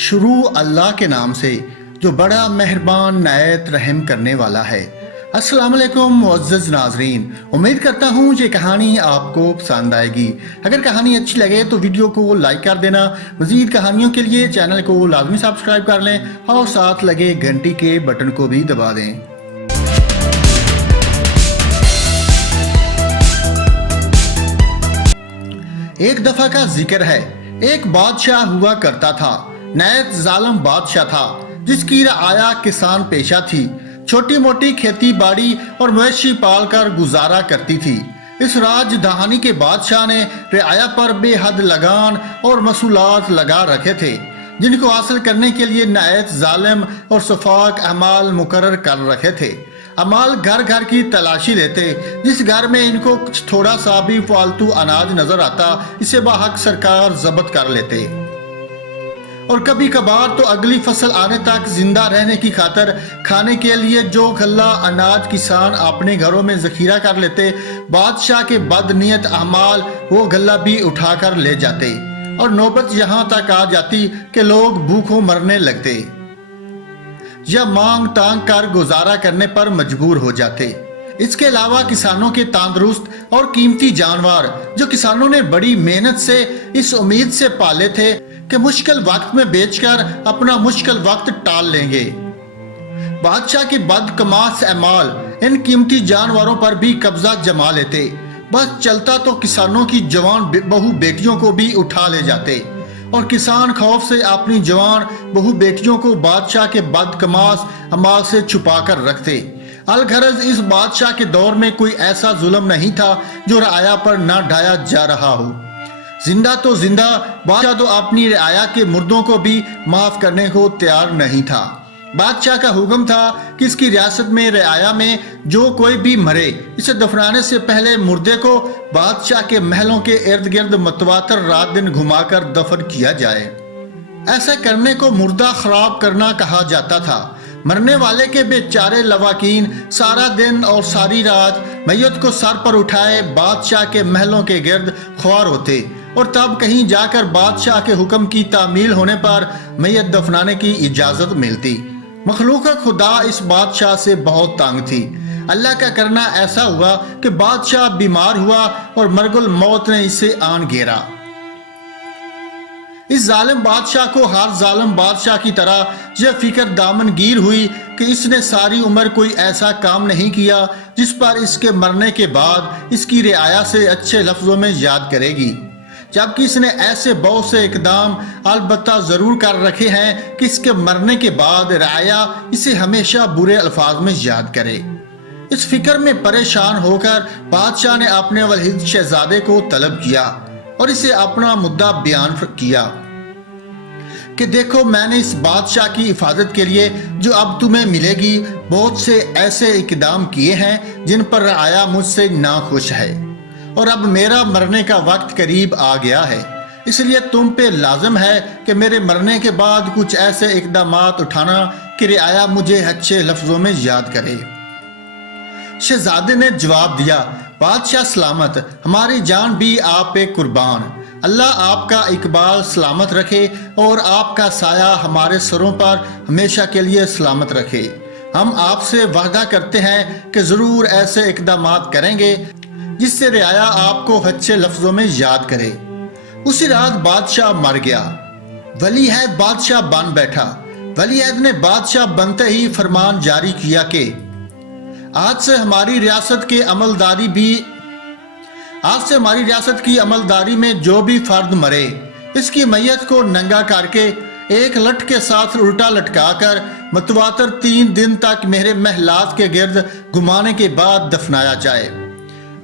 شروع اللہ کے نام سے جو بڑا مہربان نہایت رحم کرنے والا ہے۔ السلام علیکم معزز ناظرین، امید کرتا ہوں یہ کہانی آپ کو پسند آئے گی۔ اگر کہانی اچھی لگے تو ویڈیو کو لائک کر دینا۔ مزید کہانیوں کے لیے چینل کو لازمی سبسکرائب کر لیں اور ساتھ لگے گھنٹی کے بٹن کو بھی دبا دیں۔ ایک دفعہ کا ذکر ہے، ایک بادشاہ ہوا کرتا تھا، نہایت ظالم بادشاہ تھا، جس کی رعایا کسان پیشہ تھی، چھوٹی موٹی کھیتی باڑی اور مویشی پال کر گزارا کرتی تھی۔ اس راج دہانی کے بادشاہ نے رعایا پر بے حد لگان اور مسئولات لگا رکھے تھے، جن کو حاصل کرنے کے لیے نہایت ظالم اور شفاق اعمال مقرر کر رکھے تھے۔ اعمال گھر گھر کی تلاشی لیتے، جس گھر میں ان کو تھوڑا سا بھی فالتو اناج نظر آتا اسے بحق سرکار ضبط کر لیتے، اور کبھی کبھار تو اگلی فصل آنے تک زندہ رہنے کی خاطر کھانے کے لیے جو غلہ اناج کسان اپنے گھروں میں ذخیرہ کر لیتے، بادشاہ کے بد نیت اعمال وہ غلہ بھی اٹھا کر لے جاتے، اور نوبت یہاں تک آ جاتی کہ لوگ بھوکوں مرنے لگتے یا مانگ تانگ کر گزارا کرنے پر مجبور ہو جاتے۔ اس کے علاوہ کسانوں کے تندرست اور قیمتی جانور جو کسانوں نے بڑی محنت سے اس امید سے پالے تھے کہ مشکل وقت میں بیچ کر اپنا مشکل وقت ٹال لیں گے، بادشاہ کے بدکماس اعمال ان قیمتی جانوروں پر بھی قبضہ جما لیتے۔ بس چلتا تو کسانوں کی جوان بہو بیٹیوں کو بھی اٹھا لے جاتے، اور کسان خوف سے اپنی جوان بہو بیٹیوں کو بادشاہ کے بدکماس اعمال سے چھپا کر رکھتے۔ الغرض اس بادشاہ کے دور میں کوئی ایسا ظلم نہیں تھا جو رعایا پر نہ ڈھایا جا رہا ہو۔ زندہ تو زندہ، بادشاہ تو اپنی رعایا کے مردوں کو بھی معاف کرنے کو تیار نہیں تھا۔ بادشاہ کا حکم تھا کہ اس کی ریاست میں رعایا میں جو کوئی بھی مرے، اسے دفنانے سے پہلے مردے کو بادشاہ کے محلوں کے ارد گرد متواتر رات دن گھما کر دفن کیا جائے۔ ایسا کرنے کو مردہ خراب کرنا کہا جاتا تھا۔ مرنے والے کے بیچارے لواکین سارا دن اور ساری رات میت کو سر پر اٹھائے بادشاہ کے محلوں کے گرد خوار ہوتے، اور تب کہیں جا کر بادشاہ کے حکم کی تعمیل ہونے پر میت دفنانے کی اجازت ملتی۔ مخلوق خدا اس بادشاہ سے بہت تنگ تھی۔ اللہ کا کرنا ایسا ہوا کہ بادشاہ بیمار ہوا اور مرگ الموت نے اسے آن گھیرا۔ اس ظالم بادشاہ کو ہر ظالم بادشاہ کی طرح یہ فکر دامن گیر ہوئی کہ اس نے ساری عمر کوئی ایسا کام نہیں کیا جس پر اس کے مرنے کے بعد اس کی رعایا سے اچھے لفظوں میں یاد کرے گی، جبکہ اس نے ایسے بہت سے اقدام البتہ ضرور کر رکھے ہیں کہ اس کے مرنے کے بعد رعایا اسے ہمیشہ برے الفاظ میں یاد کرے۔ اس فکر میں پریشان ہو کر بادشاہ نے اپنے ولید شہزادے کو طلب کیا اور اسے اپنا مدعا بیان کیا کہ دیکھو، میں نے اس بادشاہ کی حفاظت کے لیے جو اب تمہیں ملے گی بہت سے ایسے اقدام کیے ہیں جن پر رعایا مجھ سے ناخوش ہے، اور اب میرا مرنے کا وقت قریب آ گیا ہے، اس لیے تم پہ لازم ہے کہ میرے مرنے کے بعد کچھ ایسے اقدامات اٹھانا کہ رعایا مجھے اچھے لفظوں میں یاد کرے۔ شہزادے نے جواب دیا، بادشاہ سلامت، ہماری جان بھی آپ پہ قربان، اللہ آپ کا اقبال سلامت رکھے اور آپ کا سایہ ہمارے سروں پر ہمیشہ کے لیے سلامت رکھے۔ ہم آپ سے وعدہ کرتے ہیں کہ ضرور ایسے اقدامات کریں گے جس سے رعایا آپ کو اچھے لفظوں میں یاد کرے۔ اسی رات بادشاہ مر گیا۔ ولی عہد بادشاہ بن بیٹھا۔ ولی عہد نے بادشاہ بنتے ہی فرمان جاری کیا کہ آج سے ہماری ریاست کی عملداری میں جو بھی فرد مرے، اس کی میت کو ننگا کر کے ایک لٹ کے ساتھ الٹا لٹکا کر متواتر 3 دن تک میرے محلات کے گرد گھمانے کے بعد دفنایا جائے۔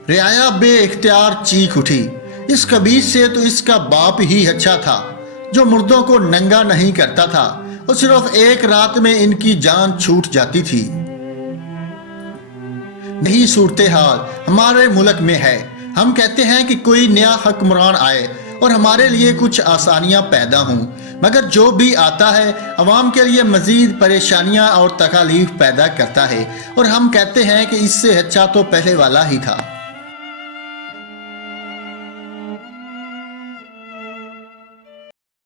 رعایا بے اختیار چیخ اٹھی، اس خبیث سے تو اس کا باپ ہی اچھا تھا جو مردوں کو ننگا نہیں کرتا تھا، اور صرف ایک رات میں ان کی جان چھوٹ جاتی تھی۔ یہی صورتحال ہمارے ملک میں ہے۔ ہم کہتے ہیں کہ کوئی نیا حکمران آئے اور ہمارے لیے کچھ آسانیاں پیدا ہوں، مگر جو بھی آتا ہے عوام کے لیے مزید پریشانیاں اور تکالیف پیدا کرتا ہے، اور ہم کہتے ہیں کہ اس سے اچھا تو پہلے والا ہی تھا۔